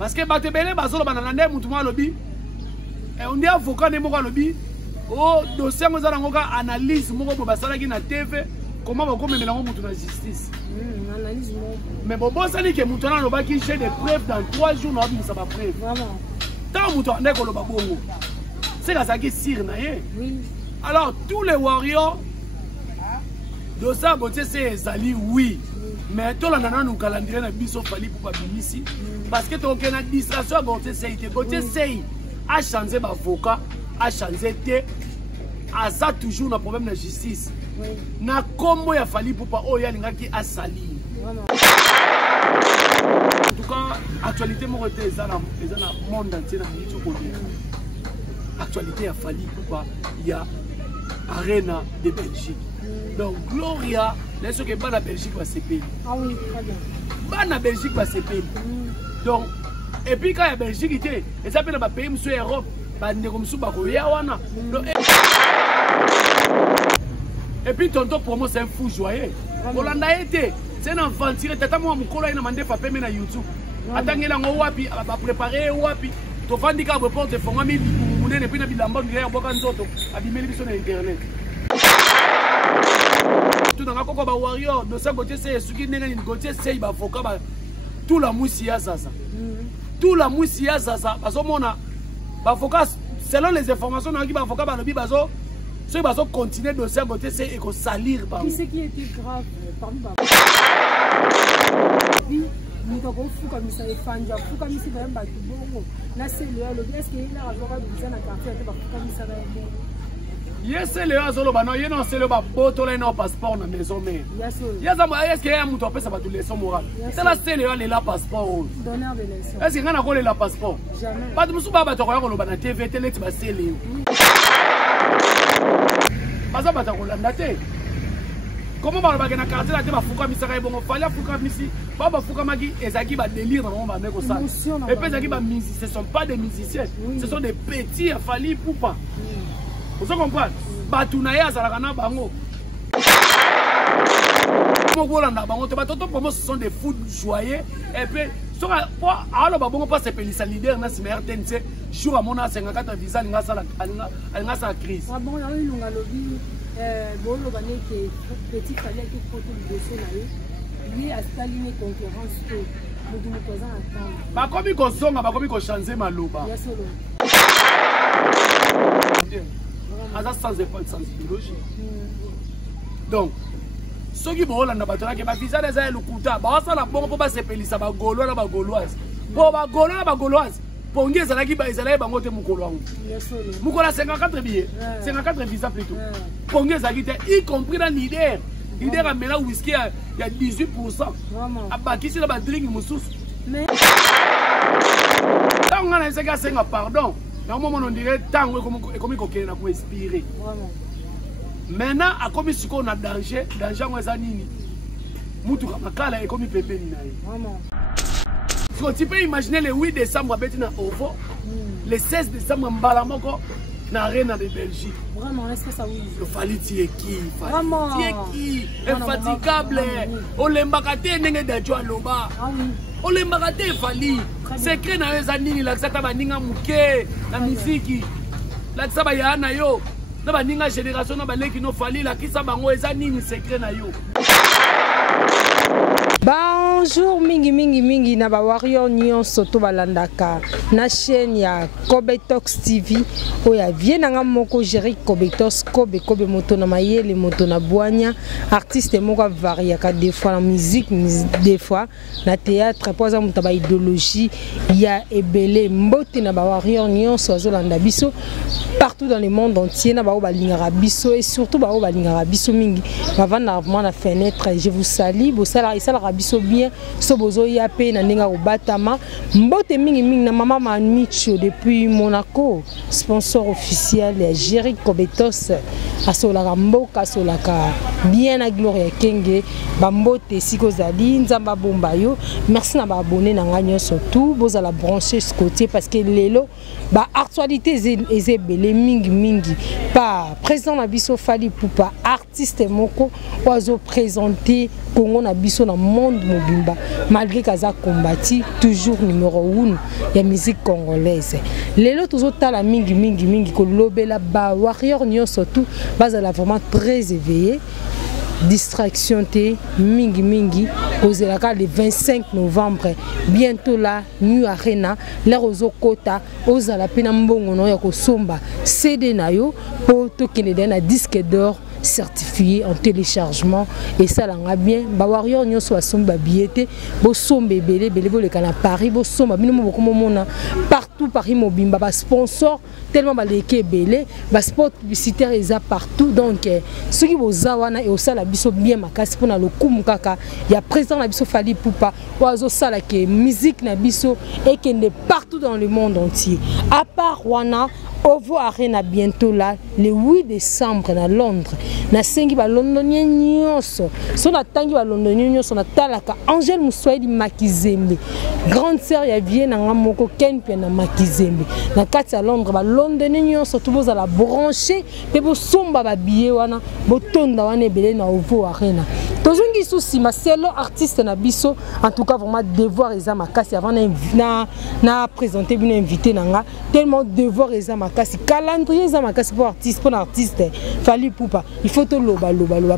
Parce que Batebele, Bazolo, Bananande, Moutouma Lobby, et on dit avocat, Nemoka Lobby, oh, dossier, nous allons analyse, Moko Basala qui na TV, comment on va mettre la justice. Mais bon, ça dit que Moutouna Loba qui cherche des preuves dans 3 jours, nous avons ça va preuve. Vraiment. Tant Moutouna Loba Bongo, c'est la qui sire, oui. Alors, tous les warriors, dossier, c'est Zali, oui. Mais tout le monde nous calendrier na biso fali pour pas ici parce que ton que na distraction Gauthier Sey a changé d'avocat, a changé de a ça toujours na problème de justice. Na combo ya fali pour pas oya lingaki a sali. En tout cas, actualité mo côté ça na monde entier na YouTube. Actualité ya fali pour pas il y a Arena de Belgique. Donc Gloria, laisse que la Belgique va se payer. Ah oui, très bien. La Belgique va se payer. Donc, et puis quand la Belgique était, et ça peut être pays sur l'Europe, et puis tonton pour moi c'est un fou joyeux. Olanda était, c'est un enfant tiré, tata moi mon collègue n'a demandé papier mais na YouTube. Attendez là on wapi, va préparer wapi. To fandi ka report de fonga mi mune ne puis na bilamba ngira boka nzoto, abimeli biso na internet. Tout dans la ba warrior de ça côté c'est ce qui n'est côté c'est ba avocat ba tout la moussia ça tout la moussia ça parce que mon avocat selon les informations qui ba avocat ba lobi bazo ceux bazo continuer de ça côté c'est et salir ba qui c'est qui était grave parmi ba oui nous avons fou comme ça et fanja fou comme si même ba bongo na c'est le est-ce qu'il a avoir besoin na quartier ba comme ça va yes, c'est le hasolo bano, yé non c'est le baboto là non passeport na maison mais. Yes. Est-ce qu'il y a un mouton après ça va tout leçon morale. C'est là c'est le là passeport. Donneur de leçon. Est-ce qu'il y a un la passeport? Jamais. Pas de musu baba to ko lo na TV télé tu vas c'est le. Pas ça bata ko landa te. Comment ba ba na quartier là te ba fuka misaka e bongo falla fuka misi. Baba fuka magi ezaki ba délire dans ba meko ça. Et puis ezaki ba musiciens, ce sont pas des musiciens, ce sont des petits afali poupa. Vous comprenez? Batounaïa Zarakana Bango. Ce sont des fous joyeux. Et puis, alors, Babongo passe les pays leader, na si meilleur TNC, jour à mon a 54 visa, il y a sa crise. Ah bon, il y a un lobby, bon, le bané qui est petit, fallait que photo de dossier, lui a staliné concurrence. Bah, comme il consomme, bah, comme il change ma loba. Sans idéologie. Donc, ceux qui vont là, qui va viser les ailes, le couteau, bah, ça la bombe pour pas se pélir, ça va gaulois, la gauloise. Pour la gauloise, pour une guise, qui va isoler, bah, monter mon colon. Mon colon 54 billets, 54 visas plutôt. Pour une guise, y compris dans l'idée. L'idée a mis là whisky, il y a 18%. À bâtir sur la drink, moussous. Mais. Là, on a un gars, c'est un pardon. Dans le moment on dirait tant comme il a inspiré. Maintenant, à comme si on a danger on est nini. Moutou Makala et comme il peut bénir. Tu peux imaginer le 8 décembre à Betina Ovo, le 16 décembre à Mbalamoko, dans l'arène de Belgique. Vraiment, est-ce que ça oui? Le Fali Tieki. Vraiment. Tieki. Infatigable. On l'embacate n'est d'adjoint Loba. Ah oui. On l'embacate Fali. Secret na yo zanini la ksata baninga muke na muziki la ksaba ya na yo na baninga génération na baleki no Fali la kisa bango ezanini secret na yo. Bonjour mingi na ba warrior nyonso to balandaka na chaîne ya Kobetox TV oya vienanga moko Jerry Kobetos Kobe moto na mayele moto na boanya artiste moko variaka des fois la musique des fois na théâtre poza mutaba idéologie ya ebele mbote na ba warrior nyonso azolanda biso partout dans le monde entier na ba balingara biso et surtout ba balingara biso mingi bavanda vraiment na fenêtre. Je vous salue bosala isala biso bien so bozo ya pe na ndinga obatama mbote mingi na mama Manicho depuis Monaco, sponsor officiel ya Jerry Kobetos asolaka mboka asolaka bien à Gloria Kenge bambote sikozali nzamba bomba yo. Merci na ba abonné na nga nyonso tout bozala brancher ce côté parce que lelo ba actualité ezebele mingi pa président na biso Fali Poupa artiste moko ozo présenter Congo na biso na monde mobile Bimba malgré kaza combattu toujours numéro 1 ya musique congolaise lelo tozotala mingi kolobela ba warrior nyo surtout bazala vraiment très éveillé distraction te mingi ozelaka le 25 novembre bientôt là New Arena l'air aux kota ozala pena mbongo no ya kosomba CD na yo po to kende na disque d'or certifié en téléchargement et ça l'a bien ba warrior nyo so asomba billet bo sombe belé bo le kana Paris bo somba bino beaucoup mona partout Paris mobimba ba sponsor tellement ba leke belé ba sport publicitaire eza partout donc ceux qui boza wana et au la biso bien makasi pona le kumu kaka ya président na biso Fally Ipupa oazo sala ke musique na biso et kende partout dans le monde entier à part wana Ovo Arena bientôt là le 8 décembre na Londres na sengi ba londonien nyonso so na tangi ba londonien nyonso na talaka Angèle Moussoidi Makizembe grande sœur ya Vienne nga moko Ken pe na Makizembe na kati ya Londres ba londonien nyonso tout boza la brancher pe bo somba ba billet wana bo tonda wana ebele na Ovo Arena tozongi souci ma selo artiste na biso en tout cas vraiment devoir eza makasi avant na présenter bien invité nanga tellement devoir eza makasi calendrier eza makasi pour artiste Fally Ipupa il faut to loba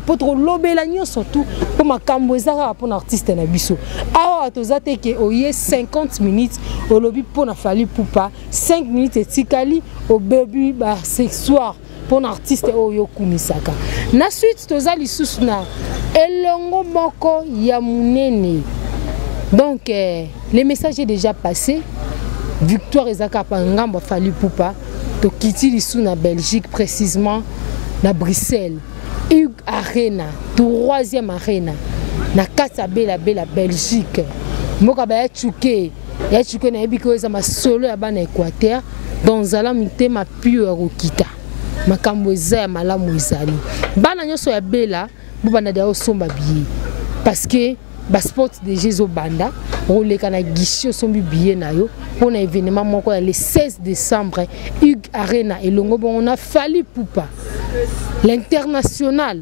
pour trop lobela nyo surtout pour makambo ezaka pour artiste na biso awa tozate ke oye 50 minutes au lobby pour na Fally Ipupa 5 minutes etikali au baby bar sexual pour artiste oyo kumisaka na suite tozali lisusu na elongo moko ya munene donc le message est déjà passé victoire ezaka pa ngambo Fally Ipupa to kiti lisu na Belgique précisément na Bruxelles Hugues Arena 3e arena na kata bela Belgique moka ba ya chuke na ebiko eza masolo ya bana Équateur dans ala mitema pure okita makambo eza ya malamu ezali bana nyoso ya bela bubana da osomba billet parce que ba sport de Jésus banda roleka na guichet sombi billet na yo pour un événement moko le 16 décembre Hugues Arena et longo bon on a Fally Ipupa l'international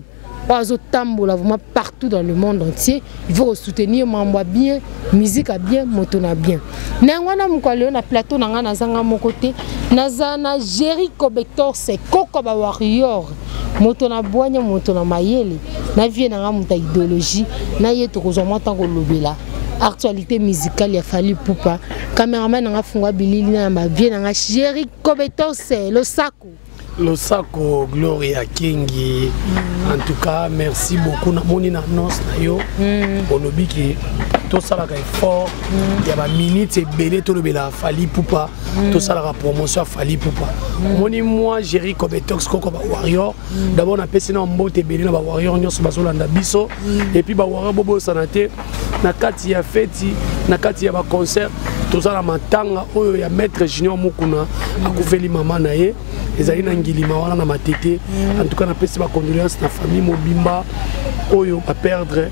oazo tambola vraiment partout dans le monde entier il faut soutenir mambo bien musique a bien motona bien nangwana mukale na plateau nanga na zanga mokote nazana Jericho Bector c'est koko ba warrior motona boanya motona mayele na vie nanga muta idéologie na yeto kozoma tango lobela actualité musicale ya Fally Ipupa cameraman nanga fungwa bilili na ba vie nanga Jericho Bector c'est le sako Losako Gloria Kingi. En tout cas, merci beaucoup. Na moni na annonce na yo. Olobi ki tout ça la fort. Il y a des minutes et belé tout le bela Fally Ipupa. Tout ça la promotion Fally Ipupa. Moni moi Jericho Betox koko ba warrior. D'abord on a passé na mbote belé na ba warrior nyonso bazolanda biso et puis ba warrior bobo sanate na kati ya feti na kati ya ba concert tout ça la matanga oyo ya maître Junior Mukuna akufeli mama na ye. Ezali na ngilima wana na matete en tout cas na pesi ba condoléances na famille mobimba oyo a perdre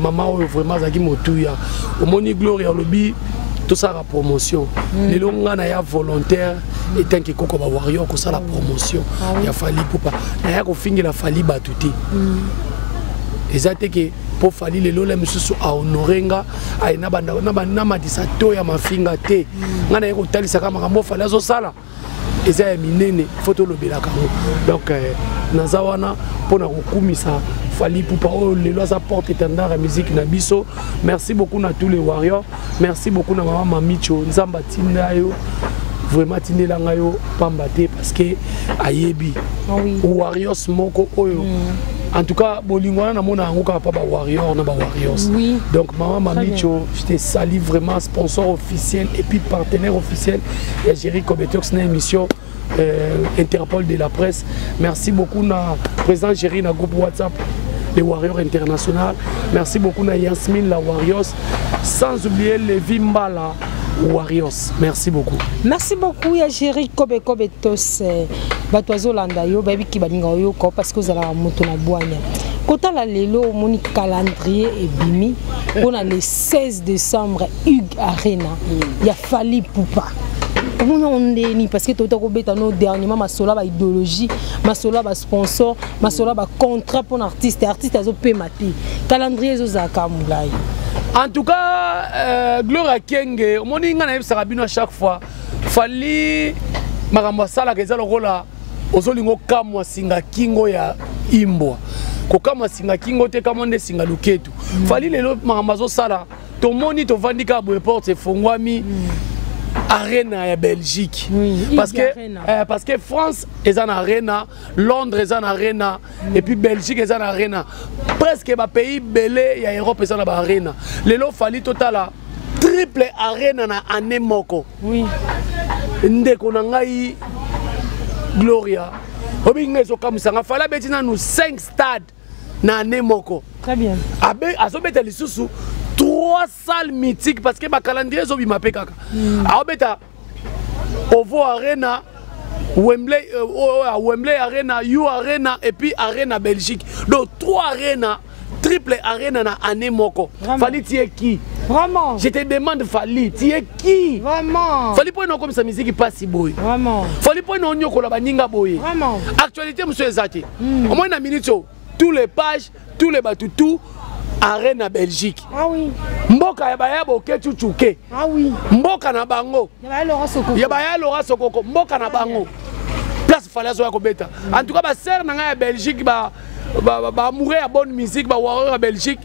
maman oyo vraiment zaki motuya omoni Gloria lobi tout ça la promotion les longa na ya volontaire et tant que koko ba warrior ko ça la promotion ya Fally Ipupa na ya ko fingela Fally batuti ezate que pour Fally le lolo mususu a honorenga aina banda na madisa to ya mafinga te ngana yeko talisa kama makambo Fally azo sala eza minene photo lobela kango donc nazawana pona kokumisa Fally Ipupa o lelo sa porte étendard à musique na biso merci beaucoup na tous les warriors merci beaucoup na maman Mamicho nzamba tinda yo vraiment tindela ngayo pamba te parce que ayebi warriors moko oyo en tout cas bolingwana na mona ngoka pa ba warrior na ba warriors donc maman Mamicho je te salue vraiment sponsor officiel et puis partenaire officiel et Jericho Betox na émission Interpol de la presse merci beaucoup na président Jerry na groupe WhatsApp les Warriors International merci beaucoup na Yasmine la Warriors sans oublier les Vimbala Warriors merci beaucoup ya Jericho Betos batozo landa yo baby ki balinga yo ko parce que zala moto na boanya kota la lelo moni calendrier et bimi on a le 16 décembre Hugues Arena ya Fally Ipupa on est parce que tout a robé dans dernièrement ma sola ba idéologie ma sola ba sponsor ma sola ba contrat pour artiste azo paiement calendrier zo zaka mulai En tout cas, Gloria Kenge, on dit que Sarabino à chaque fois, fallait Maramba Sala Gezalo Rola, Ozolingo Kamwa Singa Kingo ya Imbo. Kokama Singa Kingo te kamande Singa Luketu. Fallait les autres Marambazo Sala, ton moni to vandika Boeporte Fongwami. Arena ya Belgique. Oui, parce que France est en arena, Londres est en arena, et puis Belgique est en arena. Presque les pays belé et Europe est en arena. Les lots fallait total triple arena na année moko. Oui. Ndeko nangai Gloria. Obingezo kamusanga fallait betina nous 5 stades na année moko. Très bien. Azobeta lisusu 3 salles mythiques parce que ma calendrier est obimapé kaka. Aobeta Ovo Arena, Wembley Arena, You Arena et puis Arena Belgique. Donc 3 arénas, triple arena na année moko. Fali tu es qui? Vraiment. Je te demande Fali, tu es qui? Vraiment. Fali pour nous comme sa musique qui passe si boy. Vraiment. Fali pour nous nyoko la baninga boy. Vraiment. Actualité monsieur Ezati. Au moins une minute tous les pages, tous les batoutou. Arena Belgique. Ah oui. Mboka ya baya boke chuchuke. Ah oui. Mboka na bango. Ya baya Laura Sokoko. Ya baya Laura Sokoko. Mboka na bango. Place falazo ya kobeta. En tout cas ba sœur na nga ya Belgique ba mourir à bonne musique ba warrior à Belgique.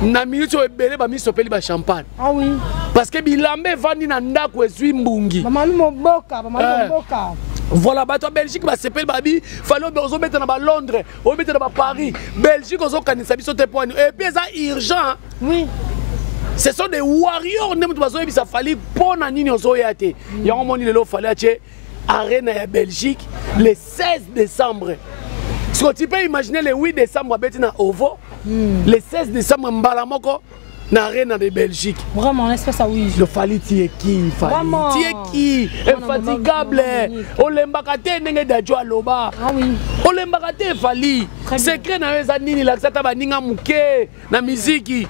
Na minute ebele ba misopeli ba champagne. Ah oui. Parce que bilambe vandi na ndako ezwi mbungi. Ba malu mboka, ba malu mboka. Voilà, bah toi Belgique, bah c'est pas le babi, fallait on mettre dans Londres, on mettre dans Paris, Belgique, on organise ça tes points. Et puis ça urgent. Oui. Ce sont des warriors, nem tu vas ça fallait pour nani on zoyate. Il y a un moment il fallait acheter Arena à Belgique le 16 décembre. Ce que tu peux imaginer le 8 décembre à Betina Ovo, le 16 décembre Mbalamoko. Na Arena de Belgique. Vraiment, n'est-ce pas ça oui. Le Fali tu es qui? Vraiment. Tu es qui? Infatigable. Olembakate nenge dajo aloba. Ah oui. Olembakate Fali. Secret na weza nini la ksata ba ninga muke na muziki.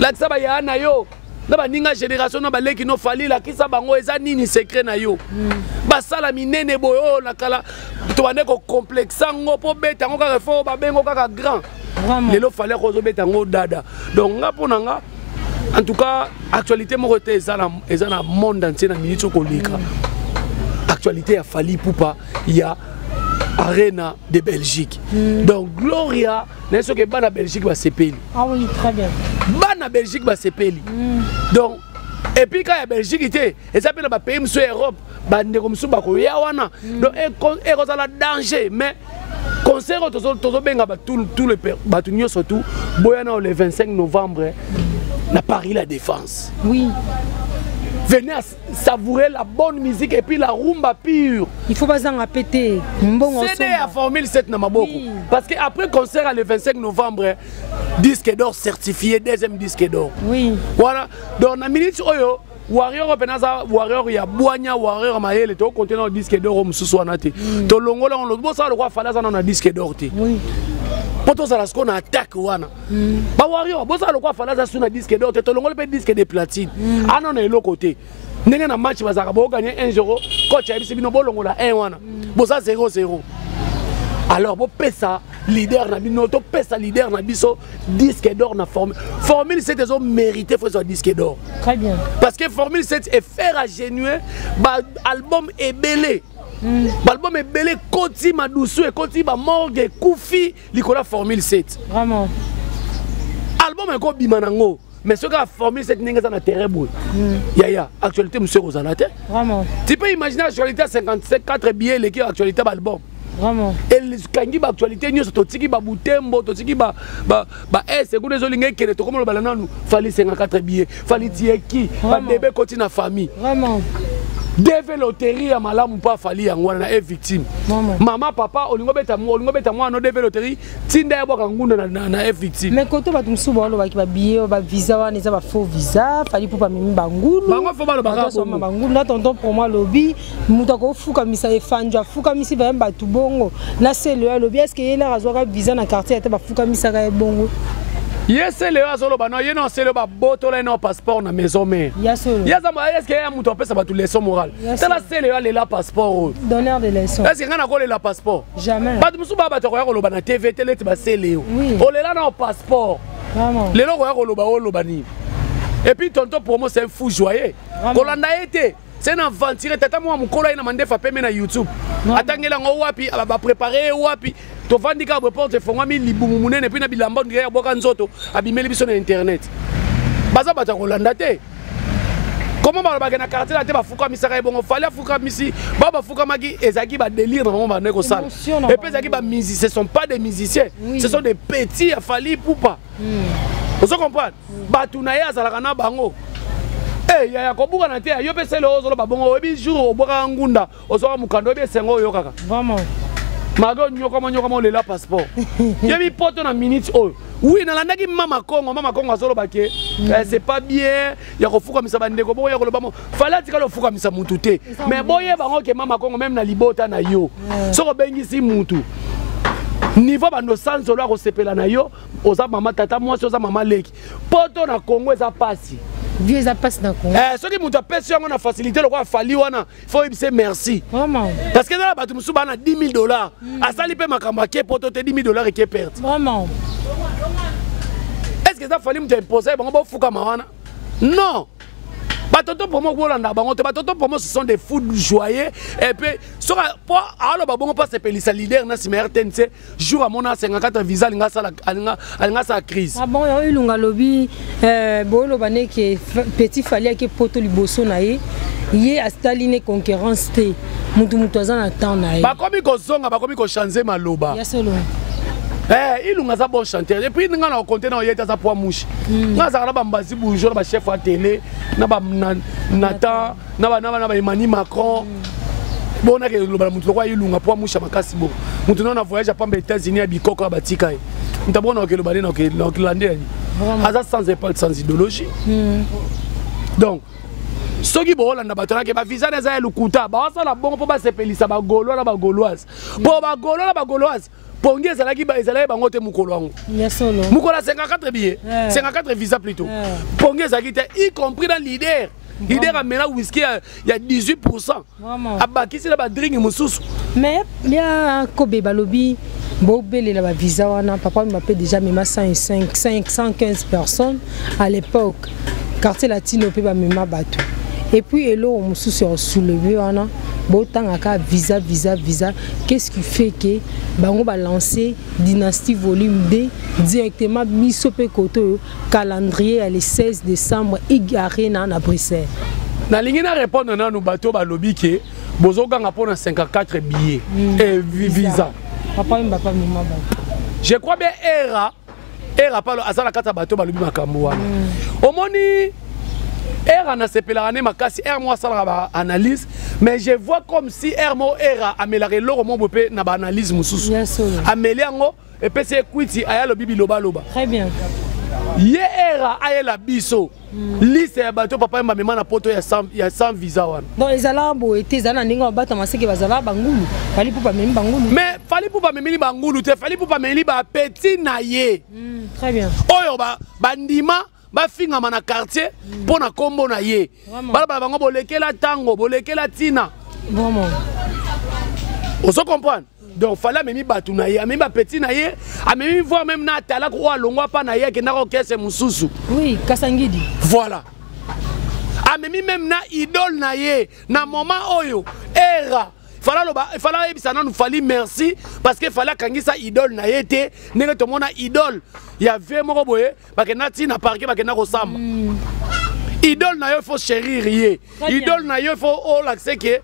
La ksata ba yana yo. Na ba ninga génération na ba leki no Fali la kisa bango eza nini secret na yo. Ba sala minene boyo la kala to bande ko complexe ngo po beta ngo ka fo ba bengo ka grand. Les lots fallait que vous dada. Donc, en tout cas, actualité, moi, c'est un monde entier dans minute actualité, il a fallu pour il y a Arena de Belgique. Donc, Gloria, n'est-ce que Bana Belgique va se payer. Ah oui, très bien. Bana Belgique va se payer. Donc, et puis quand il y a Belgique, et ça peut être un pays sur l'Europe, donc, il y a un danger, mais concert tous les bâtonniers surtout le 25 novembre à Paris la Défense. Oui. Venez savourer la bonne musique et puis la rumba pure. Il faut pas en répéter. C'est à Formule 7 na maboko. Parce que après concert le 25 novembre, disque d'or certifié, deuxième disque d'or. Oui. Voilà. Donc na minute oyo Warrior Penaza, Warrior ya Boanya, Warrior Maël, to contenant disque d'or au Moussouanate. To Longola, on le bosse à le roi Falaza dans un disque d'or. Oui. Pour ça, on attaque Wana. Bah Warrior, bosse à le roi Falaza sur un disque d'or, to Longola peut disque de platine. Ah non, on est l'autre côté. N'est-ce pas un match, vas gagner 1-0, coach a dit bon Longola 1-1. Bossa 0-0. Alors, bon, pesa leader na binoto, pesa leader na biso, disque d'or na Formule. Formule 7 ils ont mérité faut disque d'or. Très bien. Parce que Formule 7 est faire à genuer, bah album est belé. L'album est belé, Koti Madoussou et Koti ba Morgue Koufi, Nicolas Formule 7. Vraiment. Album est comme Bimanango. Mais ce que la Formule 7 n'est pas un terrain beau. Yaya, actualité, monsieur Rosanate. Vraiment. Tu peux imaginer l'actualité à 54 billets, l'équipe actualité de l'album. Vraiment. Et les kangi ba actualité nous totiki ba butembo totiki ba c'est que les olingé qui comme le balana nous fallait 54 billets fallait tirer qui ba débé continue na famille. Vraiment. Deve loterie ya malamu pas fallait yango na victime. Maman papa olingo beta moi no deve loterie tinda ya boka ngunda na victime. Mais koto ba tumsuba lo ba ki ba billet ba visa wana eza ba faux visa fallait pour pas mimi bangulu. Bango faut ba lo ba bangulu na tonton pour moi lobby mutako fuka misa efanja fuka misi ba mbatu bongo na selo lobby est-ce que yela razwaka visa na quartier ata ba fuka misa ka bongo. Yes, c'est le hasolo bano yé non c'est le ba boto là non passeport na maison mère. Yes. Yes est-ce que y a muto appelle ça ba tout leçon morale. C'est là c'est le la passeport. Donneur de leçons. Est-ce que ngana ko le passeport? Jamais. Ba musu ba to ko lo bana TV télé te ba c'est le. O le là non passeport. Vraiment. Le lo ko lo ba o lo bani. Et puis tonton promo c'est un fou joyeux. Kolanda été. C'est un aventure. Tata moi mon kola ina mande fa peme na YouTube. Atangela ngo wapi ba préparer wapi. To vandika report fonga mi libumu munene puis na bilamba ngira boka nzoto abimeli biso na internet. Baza bata kolanda te. Comment on na quartier la te ba fuka misaka bongo fallait fuka misi baba fuka maki ezaki ba délire vraiment ba neko sala. Et puis ezaki ba musiciens, ce sont pas des musiciens, ce sont des petits a fali poupa. Vous comprenez? Batu na ya zalaka na bango. Eh ya kobuka na te yo pese le ozolo ba bongo ebi jour oboka ngunda ozoka mukando ebi sengo yo kaka. Vraiment. Mago nyoko mo lela passeport. Yebi poto na minute oyo. Oui, na landaki mama Congo azolo bake. C'est pas bien. Ya kofuka misa bandeko bo ya koloba mo. Fala tika lo fuka misa mutu te. Mais boye bango ke mama Congo même na libota na yo. Soko bengisi mutu. Niveau bando sanzo lo ko sepela na yo, oza mama tata moi oza mama leki. Poto na Congo eza pasi. Vieux ça passe dans Congo. Ce qui mutu pèse on a facilité le quoi fali wana. Il faut dire merci. Vraiment. Parce que là batu musuba na $10,000. Asali pe makamba ke poto te $10,000 et ke perte. Vraiment. Est-ce que ça fallait me imposer bon fuka mawana? Non. Batoto pour moi Rolanda bango te batoto pour moi ce sont des fous joyeux et puis sur pour alors ba bongo pas se pelisa leader na simer TNC jour à mon 54 visa linga sa crise. Ah bon yo ilunga lobi bolo bané que petit fallait que poto liboso na ye a Staline concurrence te mutu azana temps na ye. Ba komi ko zonga ba komi ko changer maloba. Ya solo. Il a un bon chanteur. Et puis, il a un conteneur qui est à poids mouche. Il a un basi bourgeois, un chef à télé, Nathan, Emmanuel Macron. Bon, il a un poids mouche à Makasibo. Maintenant, on a voyagé à les États-Unis à Bikoko à Batika. Nous avons un Hollandais. Sans épaule, sans idéologie. Donc, ceux qui ont un visa des ailes ou kuta, ça bon pour se pélir, ça va gaulois, la gauloise. Pour la gauloise. Pongi ezalaki bango te mukolo wango. Mukolo 54 billets, 54 visas plutôt. Pongi ezalaki te y compris dans leader. Leader a mena whisky il y a 18%. Abakisi la ba drink mususu. Mais bien Kobe balobi bobele la ba visa wana papa m'appelle déjà même 515 personnes à l'époque. Quartier latino pe ba mema bato. Et puis hello mususu soulevé wana. Botanga visa. Qu'est-ce qui fait que bango va lancer Dynastie volume 2 directement misope koto calendrier le 16 décembre igaré na Bruxelles. Na lingi na répondre na no bato ba lobi ke bozoka ngapona 54 billets et visa. Papa mbapa mima ba. Je crois bien era pas azala kata bato ba lobi makambo wana. Omoni Era na sepelane makasi moi ça la analyse mais je vois comme si mo era amelare loro mo bopé na ba analyse mususu ameliango et puis c'est kwiti aya lo bibi loba. Très bien. Ye era aya la biso liste ya bato papa mba mema na poto ya 100 visa wana. Donc ezala bo ete ezala ninga bata maseke bazala bangulu fali poupa memi bangulu mais fali poupa memi bangulu te fali poupa memi ba petit na ye. Très bien. Oyo bandima ba finga mana quartier pour na kombo na ye bala bango bolekela tango bolekela tina vraiment on comprend donc fallait même batu na ye même ba petit na ye même voir même na tala ko alongwa pa na ye ke na ko kese mususu oui kasangidi voilà même na idole na ye na moment oyo era il fallait merci parce qu'il fallait qu'il y ait idole na yete nenge to mona idole il y avait moko boye ba ke na tina parquet ba ke na ko samba idole na yo faut chérir ye idole na yo faut all accès que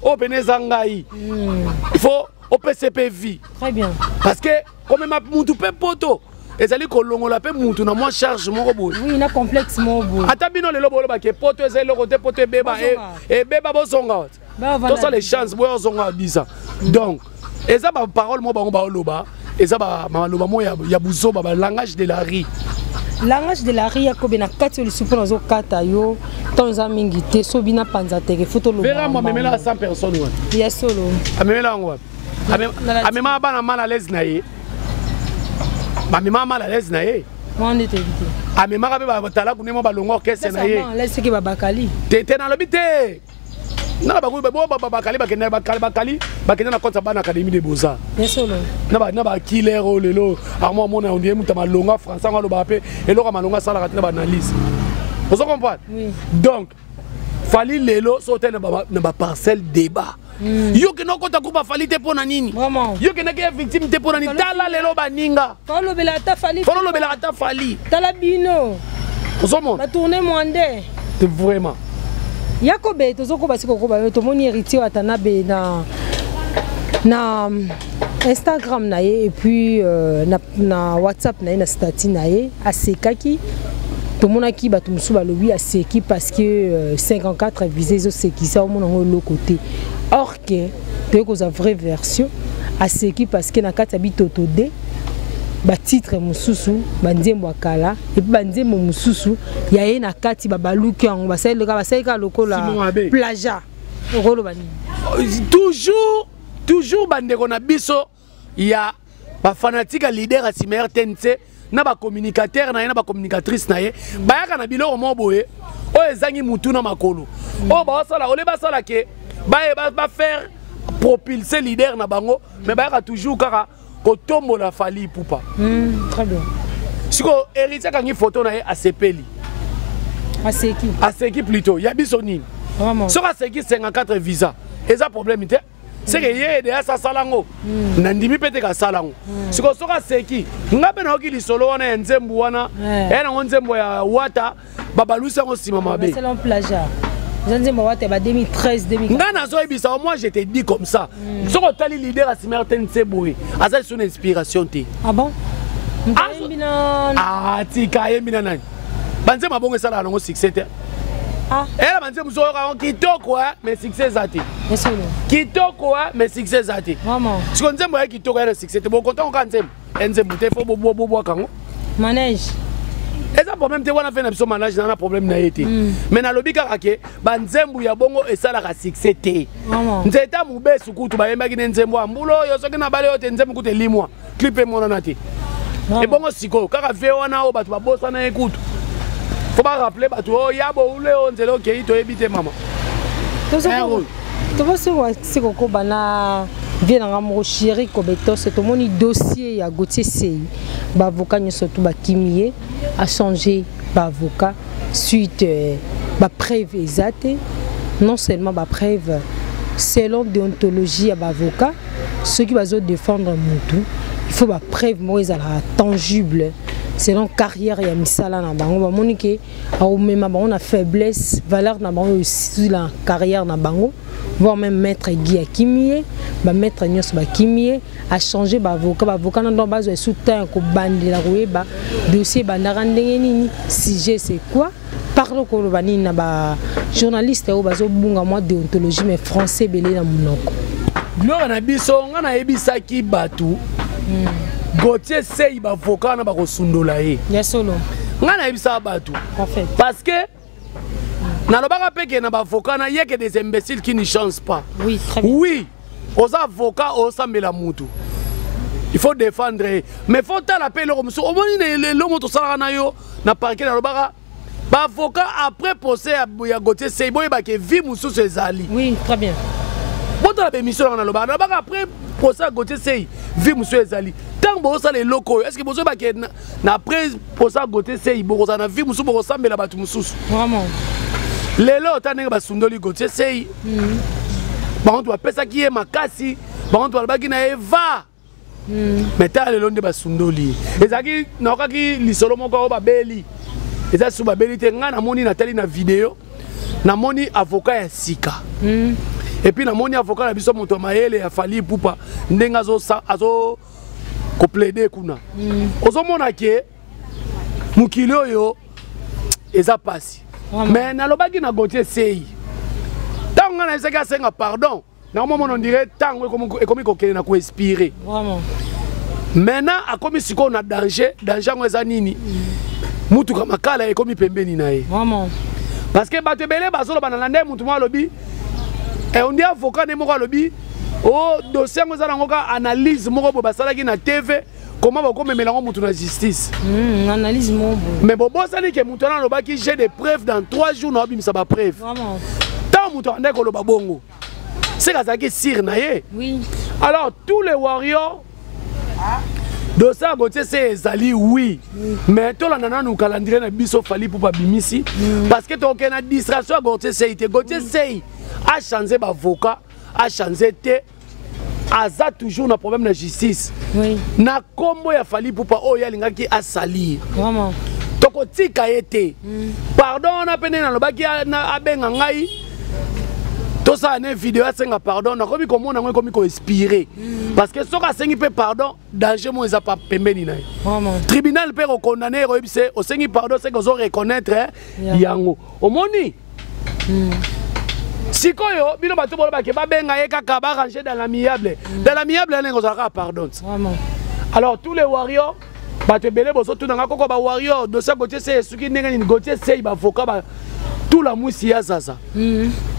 o benezangai il faut au PCP vie très bien parce que comme ma mutu pe poto ezali kolongola pe mutu na moi charge moko boye oui na complexe moko boye ata bino lelo bolo ba ke poto ezali le côté poto beba et beba bozonga tout ça les chances boyo zonga 10 ans donc eza ba parole mo bango ba loba eza ba maloba mo ya buzo ba langage de la rue yakobe na kati le super nazo kata yo tonza mingi te so bina panza teke photo lo vera moi memela 100 personnes wa ya solo amemela ngwa amema bana mal à l'aise na ye amema mal à l'aise na ye mwande te vite amema ka be ba tala kunemo ba longo orchestre na ye laisse ke ba bakali te na lobi te na ba bakali bakali na konta bana académie de Beaux-Arts solo na ba killer lelo armo mona on dit muta malonga français ngalo ba pe eloko malonga sala na ba analyse Vous comprenez? Oui. Donc, fali lelo sauter na parcelle débat. Yo que non kota kuba fali te pona nini. Vraiment. Yo que na ke victime te pona nini. Tala lelo baninga. Falo bela ta fali. Falo bela ta fali. Tala bino. Vous comprenez? Ba tourner mwande. Vraiment. Yakobe tozoko basiko ko ba to moni héritier atana be na Instagram na ye et puis na WhatsApp na ye na statut na ye asekaki to monaki bato musu balobi aseki parce que 54 visé zo sekisa au monango le côté or que te ko za vraie version aseki parce que na kati bitoto de ba titre mususu banzembo akala et puis banzembo mususu ya ye na kati babaluki yango basaleka lokola plaja rolo bani toujours bandeko na biso ya ba fanatique leader à Simer TNC na ba communicateur na ye na ba communicatrice na ye bayaka na biloko mo boye o ezangi mutu na makolo o ba sala ole ba sala ke ba faire propulser leader na bango mais bayaka toujours kaka kotombo la fali pupa. Très bien. Siko héritier kangi photo na ye asepeli aseki plutôt ya biso nini vraiment so aseki 54 visa eza problème te c'est que yé de asa salango nandimi pete ka salango siko so aseki ngabe na okili solo wana nzembu wana na nzembo ya wata babalusa ngo sima mabe c'est l'on plaja nzembo wata ba 2013 2014 ngana zo ebisa moi je te dis comme ça soko tali leader à Simer TNC boy asa son inspiration te ah bon tika yembina nani banze mabongo sala ngo succès te elle banze muso ka kitoko mais succès zati kitoko mais succès zati vraiment siko nzembo ya kitoko ya succès te bon content ka nzembo nzembo te fo bobo kango manège eza problème te wana fait na biso manège na problème na yete mais na lobi kaka ke banzembo ya bongo esala ka succès te nzeta mubesu kutu bayembaki ne nzembo ambulo yo soki na bale yo te nzembo kutu limwa clip e mona na te et bon siko kaka ve wana o batu babosa na écoute faut pas rappeler batu o yabo ule o nzelo ke to ebite mama to boso siko ko bana viena ngamo chéri kobeto c'est to moni dossier ya Gauthier Sey ba avocat nyoso to ba kimie a changé ba avocat suite ba preuve exacte non seulement ba preuve selon déontologie ya ba avocat ceux qui bazo défendre mutu il faut ba preuve mo ezala tangible selon carrière ya misala na bango ba monike au même bango na faiblesse valeur na bango aussi la carrière na bango voire même maître Guy Akimie ba maître Nyos ba Kimie a changé ba avocat na bazo soutien ko bandela koyeba dossier bandara ndenge nini sujet c'est quoi parle ko bani na ba journaliste o bazo bunga moi déontologie mais français belé na monoko no na biso ngana ebisaki batu Gauthier Sey ba avocat na ba ko sundola ye ya solo ngana ebisa batu en fait parce que na lobaka peke na ba avocat na yeke des imbéciles qui ne changent pas oui très bien oui aux avocats au sambela mutu il faut défendre mais faut ta la paix le musu au moins le moto sala na yo na parquet na lobaka ba avocat après procès ya Gauthier Sey boy ba ke vie musu ezali oui très bien bon la permission na lobaka après procès Gauthier Sey vie musu ezali tant bo ça les locaux est-ce que bozo ba ke na après procès Gauthier Sey bo na vie musu bo sambela batu musu vraiment lelo tanenge basundoli Gauthier Sey bantu bapesa ki ye makasi bantu balobaki na ye va mais ta lelo nde basundoli ezalaki naokaki lisolo moko oyo babeli eza su babeli te ngai namoni natali na video namoni avocat ya sika et puis namoni avocat na biso moto mayele ya fali pupa ndenge azo koplaide kuna ozomona ke mokili oyo eza pasi mais nalobaki na Gauthier Sey tant on a essayé de faire pardon normalement on dirait tant comme kokene na ko inspirer vraiment maintenant a comme si on a danger ngweza nini mutu kama kala e comme pembeni na ye vraiment parce que bato belé bazolo banana nde mutu mo lobi et on dit avocat ne moko lobi o dossier ngweza ngoka analyse moko bo basalaki na TV comment on peut mélanger mutu na justice analyse mon mais bon ça dit que mutu na lobaki j'ai des preuves dans 3 jours na bimisa ba preuve vraiment tant mutu ande ko loba bongo c'est kazaki sir na ye oui alors tous les warriors dossier à Gauthier c'est ezali oui mais to la nana nous calendrier na biso fali pour pas bimisi parce que to na distraction à Gauthier c'est a changé avocat a changé aza toujours na problème de justice na kombo ya fali pour pas oya lingaki a salir vraiment toko tika été pardon na pene na lobaki na abenga ngai tout ça une vidéo à pardon na komi komona ngwe komi ko inspirer parce que soka sengi pe pardon danger mo eza pas pembeni na tribunal peut condamner robise o sengi pardon c'est qu'on reconnaître yango omoni sikoyo bino bato bolo ba ke ba benga ye kaka ba ranger dans l'amiable elle ngozaka pardon alors tous les warriors bato belé boso tout nga koko ba warrior dossier Gauthier c'est suki ndenge ni Gauthier c'est ba avocat ba tout la mousse ya zaza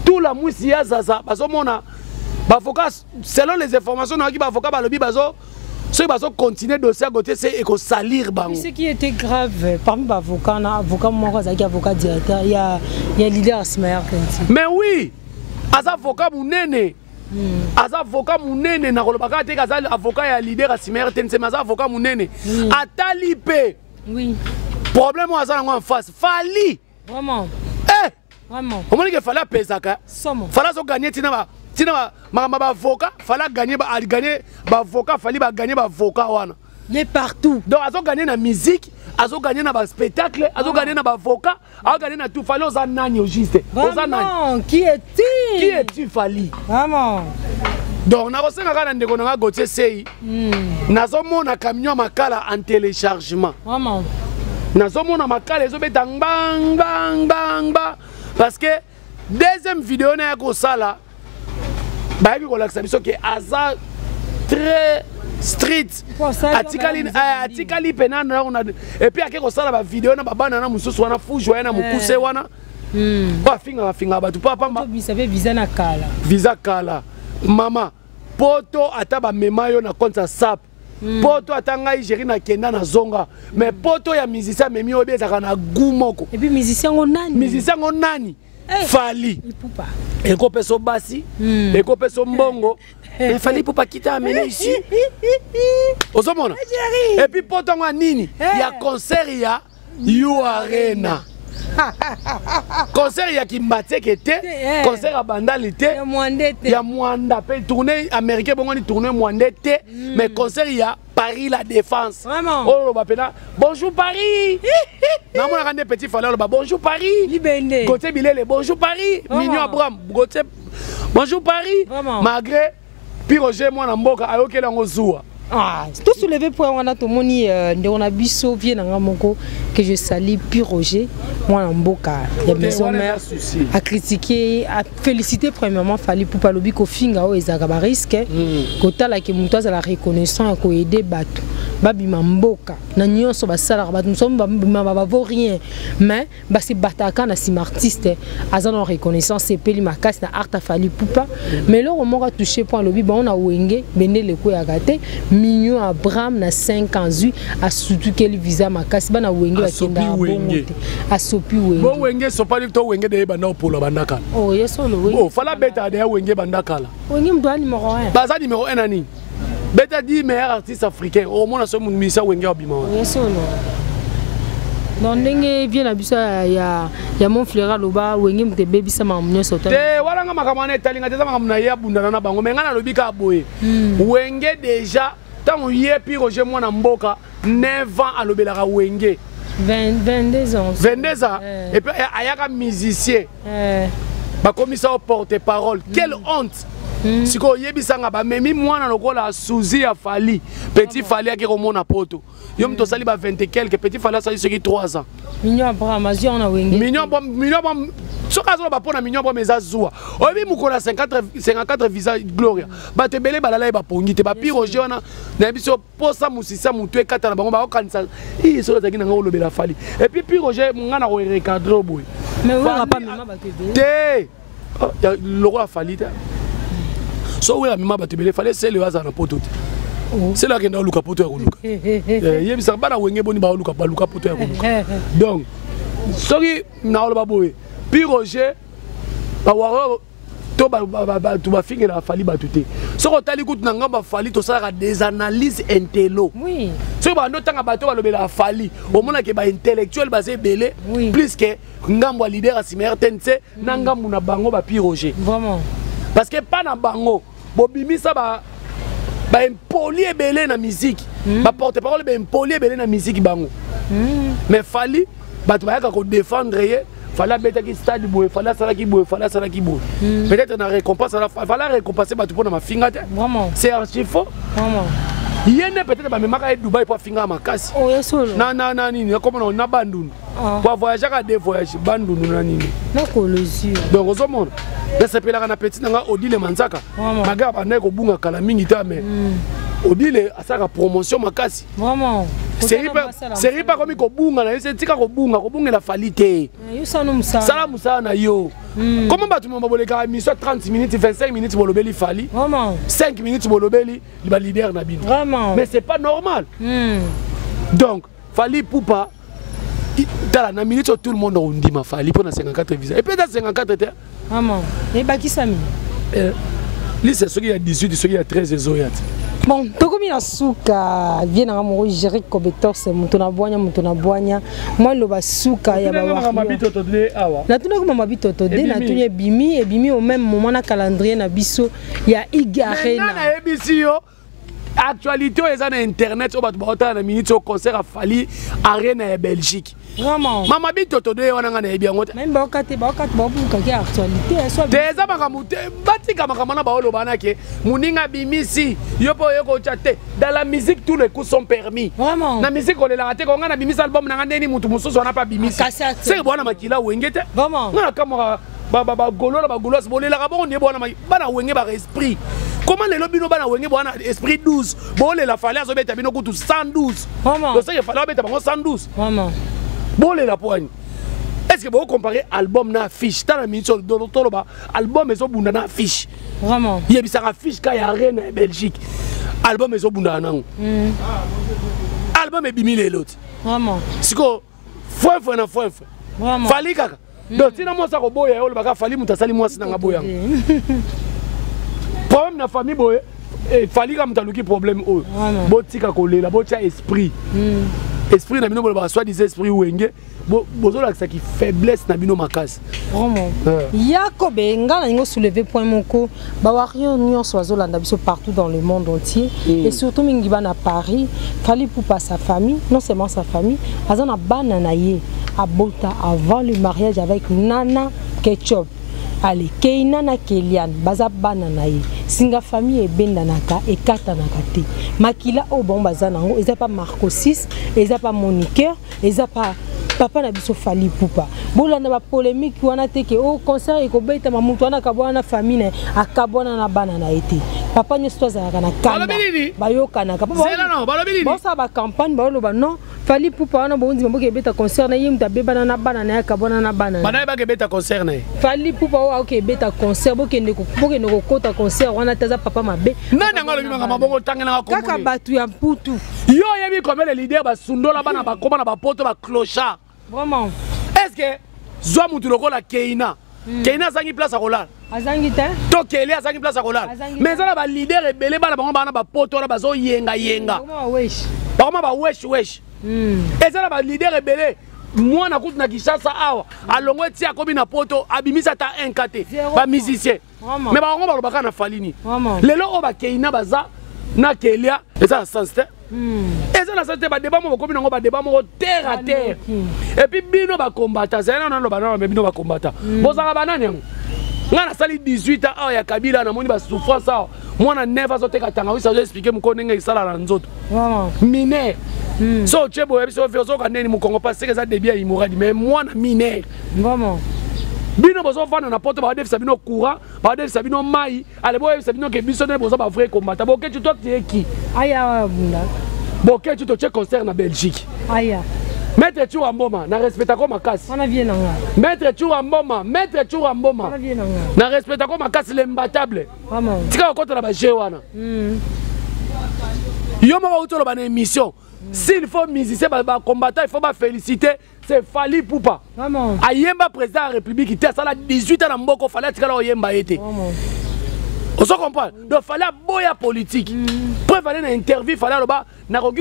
tout la mousse ya zaza bazo mona ba avocat selon les informations na ki ba avocat ba lobi bazo ceux bazo continuer dossier Gauthier c'est et ko salir bango ce qui était grave parmi ba avocat na avocat moko za ki avocat directeur il y a leader Asmaer Kenti mais oui as avocat munene as avocat munene na kolobaka te ka avocat ya leader Asmaer Kenti mais as avocat munene atali pe oui problème o azana en face fali vraiment vraiment comment il fallait pesaka fallait so gagner tina ma avocat fallait gagner ba avocat fallait ba gagner ba avocat wana les partout donc azo gagner na musique azo gagner na ba spectacle azo gagner na ba avocat azo gagner na tout fallait aux nani au juste aux nani qui est-tu fallait vraiment donc na kosenga kana ndeko na Gauthier sei nazo mona camion makala en téléchargement vraiment nazomona makala ezobeta bang bang bang bang parce que deuxième vidéo na ko sala ba ki ko lakisa biso ke aza très street atikali penana on a et puis akeko sala ba vidéo na bana na mususu wana fujo na mukuse wana ba finga ba tu papa visa kala mama poto ataba memayo na compte sap poto atanga Igeri na kenda na zonga mais poto ya musicien memi obezaka na gumoko et puis musicien ngo nani fali eko peso basi eko peso mbongo mais fali pour pas quitter amener ici ozomona et puis poto ngo nini ya concert ya You Arena concert ya Kimbateke te concert ya Bandali te ya Mwanda pe tournée américain bongo ni tournée Mwanda te mais concert ya Paris la Défense oh bapena bonjour Paris na mona kande petit fallait ba bonjour Paris libende Gauthier Bilele bonjour Paris Mignon Abraham Gauthier bonjour Paris malgré puis Roger moi na mboka ayokela ngozua tout soulevé pour on a tout moni de on a biso vient na moko que je salue puis Roger moi en mboka ya maison mère à critiquer à féliciter premièrement fallait pour pas lobi ko finga o ezaka ba risque kotala ke muto za la reconnaissance ko aider bato babi mboka na nyonso ba sala bato nous sommes ba vaut rien mais ba se bataka na sim artiste azana reconnaissance c'est peli makasi na art fallait poupa mais là on m'a touché point lobi ba on a wenge bendele ko ya gate Mignon Abraham na 5 ans a surtout quel visa makasi bana wenge bakenda bongote a sopi wenge bon wenge sopa ni to wenge de bana opolo bandaka oh yeso lo wenge oh fala beta de wenge bandaka la wenge mdo numéro 1 baza numéro 1 nani beta dit meilleur artiste africain au moins so misa wenge obima yeso lo non ndenge vient na biso ya mon frère loba wenge mte baby sama mnyoso to te wala nga makamane talinga te sama mna ya bundana na bango menga na lobika boye wenge déjà tant yé puis Roger moi na mboka 9 ans à lobelaka wenge 22 ans et puis ayaka musicien ba komisa au porte-parole quelle honte siko yebisanga ba memi mwana lokola Suzy ya Fali petit Fali aki komona poto yo mto sali ba 20 et quelques petit Fali sali ce qui 3 ans Mignon Abraham azio na wenge mignon bom soka zo ba pona mignon bom ezazua obi mukola 54 visa gloria ba te belé balala ba pongi te ba piro jona na biso posa musisa mutu ekata na bango ba okanisa i so zaki na ngolo bela Fali et puis piro je ngana ko recadrer boy mais on pas même ba te ya lokola Fali te so we amima ba te belé Fali c'est le hasard na poto c'est là que nous luka poto ya koluka yebisa bana wenge boni ba luka ba luka poto ya koluka donc soki na oloba boye puis Roger ba waro to ba fingi la fali ba tuté so ko tali kutu nanga ba fali to sala des analyses intello oui so ba ndo tanga bato ba lobela fali au mona ke ba intellectuel ba se belé plus que ngambo leader asimer tense na ngambo na bango ba piroger vraiment parce que pas na bango bobimisa ba impoli belé na musique ba porte parole ba impoli belé na musique bango mais fali bato ba yaka ko défendre ye fallait mettre qui stade boue fallait ça qui boue fallait ça qui boue peut-être na récompense fallait récompenser bato pour na finga vraiment c'est archi faux vraiment yene peut-être ba memaka e Dubaï pour finga makasi oh yesolo na nini comme on a bandunu pour voyager à deux voyages bandunu na nini na colosio donc aux hommes mais c'est pela na petit nga Odile Manzaka maga ba na ko bunga kala mingi ta mais Odile asaka promotion makasi vraiment c'est pas comme ko bunga na c'est tika ko bunga la falite yo sanu musa sala musa na yo comment batu mo boleka mission 30 minutes 25 minutes bolobeli fali vraiment 5 minutes bolobeli ba leader na bino vraiment mais c'est pas normal donc fali poupa dans la minute tout le monde on dit ma fali pour 54 visa et peut être 54 te vraiment et bakisami c'est ce qui a 18 ce qui a 13 zoyat. Bon, tokomi na suka bien na mo gérer Kobetor c'est mutu na boanya moi lo basuka ya ba wa mabito to de awa na tuna ko mabito to de na tunya bimi au même moment na calendrier na biso ya igarena na ebisi yo actualité eza na internet o bato ba na minute au concert a fali arena ya Belgique vraiment mama bito to de wana ngana ebi yango même ba okate ba buka ki actualité so déjà makamute batika makamana ba olo bana ke muninga bimisi yo po yo ko chate dans la musique tous les coups sont permis vraiment na musique on la raté ko ngana bimisi album na ngandeni mutu mususu wana pa bimisi c'est bwana makila wengete vraiment ngana kamera ba golola ba golola bolela ka bon ne bwana bana wenge ba esprit comment les lobino bana wenge bwana esprit 12 bolela fallait azobeta bino kutu 112 vraiment donc ça il fallait beta bango 112 vraiment bolela poigne est-ce que vous comparez album na affiche dans la minute dans toloba album ezo bunda na affiche vraiment il y a bisa affiche ka ya reine en Belgique album ezo bunda nango album e bimile l'autre vraiment siko foi vraiment fali kaka donc tina mo sa ko boya yo le baka fali mutasali mo sinanga boya problème na famille boye et fali ka mutaluki problème o botika kolela botia esprit esprit na bino ba soit des esprits wenge bozola ça qui faiblesse na bino makasi vraiment Yakobe ngana ngo soulever point moko ba wario nyonso azolanda biso partout dans le monde entier et surtout mingi bana Paris fali pour pas sa famille non seulement sa famille azana bana na ye abota avant le mariage avec Nana Ketchup. Allez, Keinana Kelian, baza banana ye. Singa famille e bendanaka e katanaka te. Makila o bon bazanango, eza pas Marco 6, eza pas Moniqueur, eza pas papa na biso fali poupa. Bolanda ba polémique wana te ke o concert e ko beta mamutu wana kabwana famille akabwana na banana ete. Papa nyesto za kana kanda. Bayokana ka papa. Bon ça ba campagne ba loba non. Fali poupa wana bonzi mboke beta concert na yim ta bebana na banana akabwana na banana. Banana ba ke beta concert na. Fali poupa wa ok beta concert boke ndeko kota concert wana taza papa mabe. Nana ngalo bimanga mabongo tangena ko. Kaka batu ya mputu. Yo yebi comme les leaders ba sundola bana ba koma na ba poto ba clochard. Vraiment. Est-ce que Zoa Moutuloko la Keina Keina zangi place à Roland azangi te to Kelia zangi place à Roland mais ça ba leader ebele bana bango bana ba poto na bazo yenga comment wesh bango ba wesh et ça ba leader ebele moi na kutu na Kishasa awa alongo ti akobi na poto abimisa ta 1 kate ba musicien mais bango ba lobaka na falini lelo o ba Keina baza na Kelia et ça sens te et ça na santé ba débat mo komi nango ba débat mo terre à terre et puis bino ba combattre c'est non lo ba non mais bino ba combattre bozaka banani yango ngana sali 18 ans ya Kabila na moni ba souffrance ça moi na never zo teka tanga ça expliquer mo ko ndenge sala na nzoto mineur so chebo ya biso zo ka neni mo Congo parce que ça début ya imoradi mais moi na mineur vraiment bino bozo fana na poto ba def sabino courant ba def sabino mai ale boye sabino ke biso ne bozo ba vrai combattre bo ke tu toi tu qui aya bunda bo ke tu to che concert na Belgique aya Maître Chou Amboma na respecta ko makasi on a bien nanga Maître Chou Amboma on a bien nanga na respecta ko makasi l'imbattable vraiment tika ko to na ba jeu wana yo mo ko to na émission s'il faut musicien ba combattant il faut ba féliciter c'est Fally Ipupa. Ayemba président de la République, il était à 18 ans dans Mboko, fallait que Ayemba était. On se comprend. Donc il fallait boya politique. Pour faire une interview, il fallait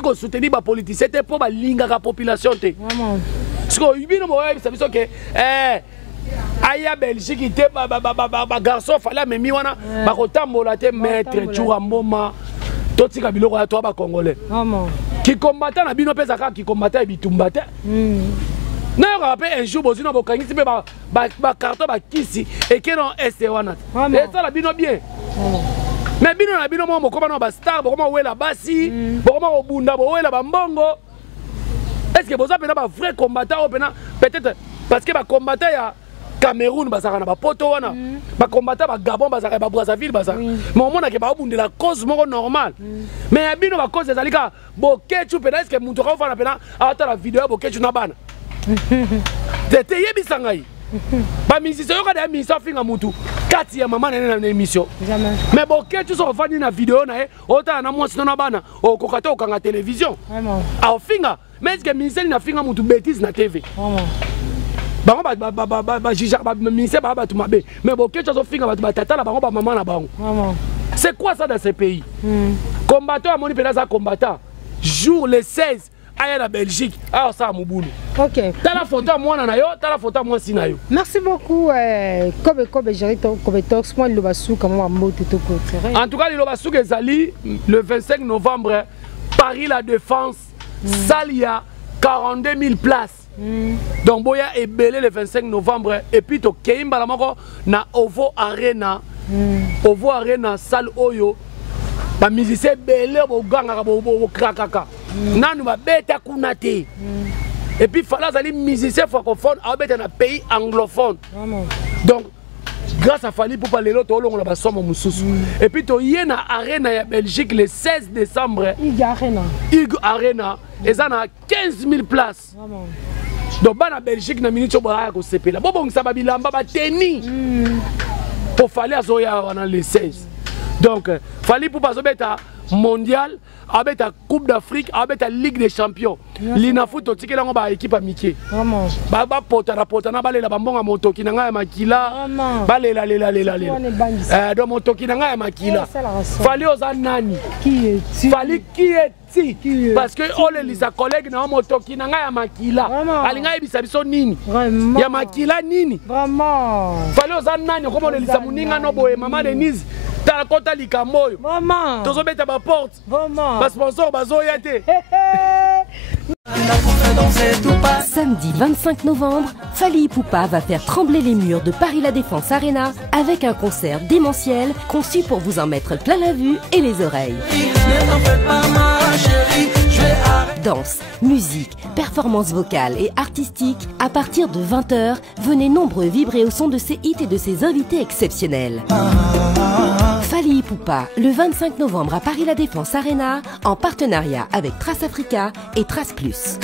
que soutenir les politiciens, c'était pour la population. Parce que il que Aya Belgique était garçon, il fallait même wana bakotambola te maître Chouramboma. Tout ce qui est toi congolais. Qui combattait na bino pesa qui combattait bitumba te. Na yo rappelle un jour bozina bokangisi pe ba carton ba kisi et que non est wana. Et ça la bino bien. Mais bino na bino mo koma no ba star bokoma wela basi, bokoma obunda bo wela ba mbongo. Est-ce que boza pena ba vrai combattant peut-être parce que ba combattant ya Cameroun bazaka na ba poto wana ba combattant ba Gabon bazaka ba Brazzaville bazaka mais on mona ke ba bunde la cause moko normal mais bino ba cause ezalika bokechu pena est-ce que mutu ka fana pena ata la vidéo bokechu na bana tete yebisa ngai ba musicien yo ka da musicien finga mutu kati ya mama na émission mais bokechu so fani na vidéo na e ota na mwasi na bana o kokata o kanga télévision a finga mais est-ce que musicien na finga mutu bêtise na TV c'est quoi ça dans ces pays? Combattant à mon pénal combattant. Jour le 16 à la Belgique. Alors ça Mouboulou. OK. T'as la photo à moi nanayo, t'as la photo à moi sinayo. Merci beaucoup Kobe Jerito Kobe Talks moi le Bassou comment moto to côté. En tout cas le Bassou Gezali le 25 novembre Paris la Défense Salia 42 000 places. Donc boya est belé le 25 novembre et puis to keimba la moko na Ovo Arena salle oyo ba musicien belé bo ganga bo krakaka nanu ba beta kunate et puis fala zali musicien francophone a beta na pays anglophone donc grâce à Fally Ipupa lelo to longo la ba somo mususu et puis to yena arena ya Belgique le 16 décembre Ig Arena et ça na 15 000 places. Donc bana Belgique na minute boya ko sepela bobongisa ba bilamba ba teni pour Fally azoya wana le 16 donc Fally Ipupa zobeta mondial abeta coupe d'Afrique abeta ligue des champions lina foot otikela ngo ba équipe amitié ba pota na balela bambonga motoki na nga ya makila balela lela donc motoki na nga ya makila Fally oza nani Fally qui est parce que ole lisa collègue na motoki na nga ya makila alinga ebisa biso nini ya makila nini vraiment Fally oza nani comme ole lisa muninga no boye mama Denise tala kota likamoyo maman tozobeta ba porte vraiment ba sponsor bazoya te. Samedi 25 novembre, Fally Ipupa va faire trembler les murs de Paris La Défense Arena avec un concert démentiel conçu pour vous en mettre plein la vue et les oreilles. Danse, musique, performances vocales et artistiques, à partir de 20 h, venez nombreux vibrer au son de ces hits et de ces invités exceptionnels. Fally Ipupa, le 25 novembre à Paris La Défense Arena, en partenariat avec Trace Africa et Trace Plus.